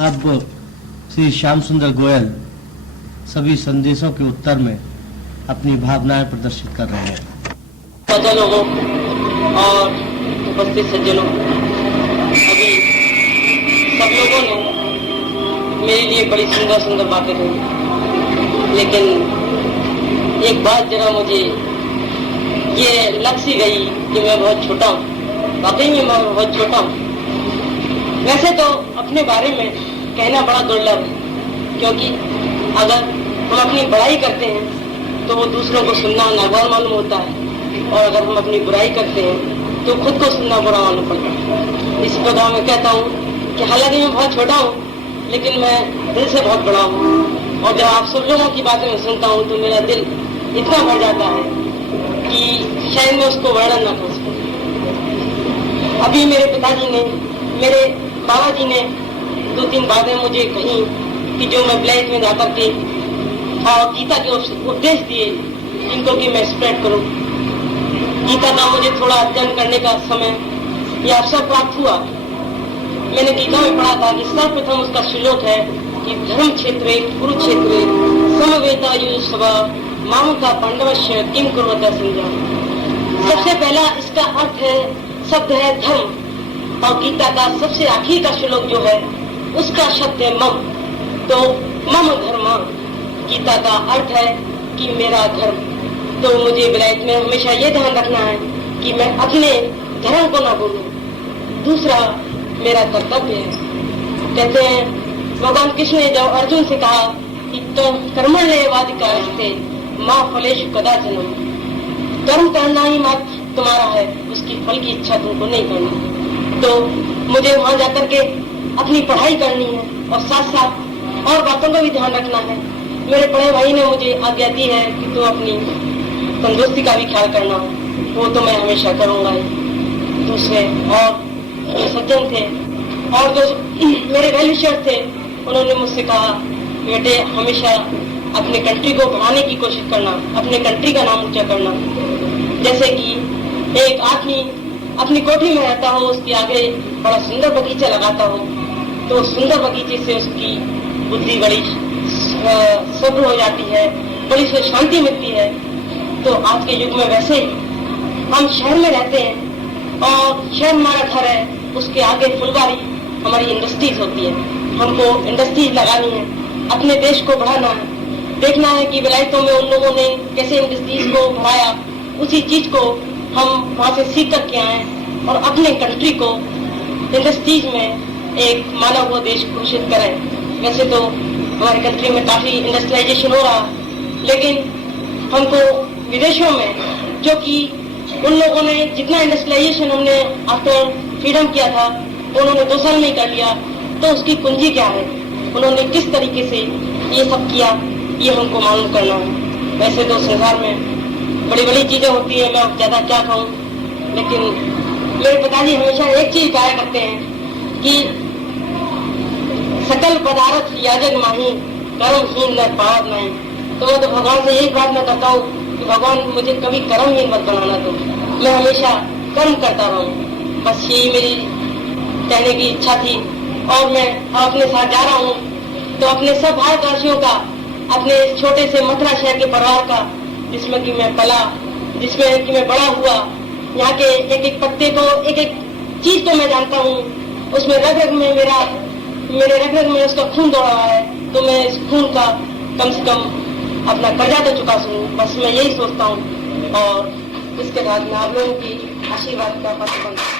अब श्री श्याम सुंदर गोयल सभी संदेशों के उत्तर में अपनी भावनाएं प्रदर्शित कर रहे हैं। लोगों और उपस्थित सज्जनों, अभी सब लोगों ने मेरे लिए बड़ी सुंदर सुंदर बातें कही, लेकिन एक बात जरा मुझे ये लग सी गई कि मैं बहुत छोटा हूँ। वाकई में मैं बहुत छोटा हूँ। वैसे तो अपने बारे में कहना बड़ा दुर्लभ है, क्योंकि अगर हम अपनी बड़ाई करते हैं तो वो दूसरों को सुनना नागवार मालूम होता है, और अगर हम अपनी बुराई करते हैं तो खुद को सुनना बुरा मालूम पड़ता है। इस प्रकार मैं कहता हूँ कि हालांकि मैं बहुत छोटा हूँ, लेकिन मैं दिल से बहुत बड़ा हूँ। और जब आप सब लोगों की बातें मैं सुनता हूँ तो मेरा दिल इतना भर जाता है कि शायद मैं उसको वर्णन न कर सकूं। अभी मेरे पिताजी ने, मेरे बाबा जी ने 2-3 बातें मुझे कही कि जो मैं ब्लैक में जाकर के और गीता के उपदेश दिए, जिनको कि मैं स्प्रेड करूं। गीता का मुझे थोड़ा अध्ययन करने का समय या अवसर प्राप्त हुआ। मैंने गीता में पढ़ा था कि सर्वप्रथम उसका श्लोक है कि धर्म क्षेत्रे कुरुक्षेत्रे समवेता युयुत्सवा मामका पांडवस्य किम कुर्वता संजय। सबसे पहला इसका अर्थ है, शब्द है धर्म, और गीता का सबसे आखिरी का श्लोक जो है उसका शब्द है मम। तो मम धर्म, गीता का अर्थ है कि मेरा धर्म। तो मुझे विलायत में हमेशा ये ध्यान रखना है कि मैं अपने धर्म को ना भूलूं। दूसरा मेरा कर्तव्य है। कहते हैं भगवान कृष्ण ने जब अर्जुन से कहा कि कर्मण्येवाधिकारस्ते मा फलेषु कदाचन, कर्म करना ही मात्र तुम्हारा है, उसकी फल की इच्छा तुमको नहीं करनी। तो मुझे वहां जाकर के अपनी पढ़ाई करनी है और साथ साथ और बातों का भी ध्यान रखना है। मेरे बड़े भाई ने मुझे आज्ञा दी है कि तुम अपनी तंदुरुस्ती का भी ख्याल करना, वो तो मैं हमेशा करूंगा ही। दूसरे और सज्जन थे और जो मेरे वेल विशर थे, उन्होंने मुझसे कहा बेटे हमेशा अपने कंट्री को बढ़ाने की कोशिश करना, अपने कंट्री का नाम ऊंचा करना। जैसे कि एक आदमी अपनी कोठी में रहता हो, उसके आगे बड़ा सुंदर बगीचा लगाता हो, तो सुंदर बगीचे से उसकी बुद्धि बड़ी सब्र हो जाती है, बड़ी से शांति मिलती है। तो आज के युग में वैसे ही हम शहर में रहते हैं और शहर हमारा घर है, उसके आगे फुलवारी हमारी इंडस्ट्रीज होती है। हमको इंडस्ट्रीज लगानी है, अपने देश को बढ़ाना है, देखना है कि विलायतों में उन लोगों ने कैसे इंडस्ट्रीज को बढ़ाया, उसी चीज को हम वहाँ से सीख कर के आए और अपने कंट्री को इंडस्ट्रीज में एक माना हुआ देश घोषित करें। वैसे तो हमारे कंट्री में काफी इंडस्ट्रियलाइजेशन हो रहा, लेकिन हमको विदेशों में, जो कि उन लोगों ने जितना इंडस्ट्रियलाइजेशन हमने आफ्टर फ्रीडम किया था उन्होंने 2 साल में ही कर लिया, तो उसकी कुंजी क्या है, उन्होंने किस तरीके से ये सब किया, ये हमको मालूम करना है। वैसे तो संसार में बड़ी बड़ी चीजें होती है, मैं ज्यादा क्या कहूँ, लेकिन मेरे पिताजी हमेशा एक चीज कहा करते हैं कि सकल पदार्थ याजक माही कर्महीन न पार नहीं। तो मैं तो भगवान से यही प्रार्थना करता हूँ कि भगवान मुझे कभी कर्महीन मत बनाना दो, मैं हमेशा कर्म करता रहूँ। बस यही मेरी कहने की इच्छा थी। और मैं अपने साथ जा रहा हूँ तो अपने सब भारतवासियों का, अपने छोटे से मथुरा शहर के परिवार का, जिसमें कि मैं पला, जिसमें कि मैं बड़ा हुआ, यहाँ के एक एक पत्ते को, एक एक चीज को मैं जानता हूँ, उसमें रग रग में मेरे रग रग में उसका खून दौड़ा है, तो मैं इस खून का कम से कम अपना कर्जा तो चुका सकूं। बस मैं यही सोचता हूँ और इसके बाद मैं आप लोगों की आशीर्वाद का पात्र बनूं।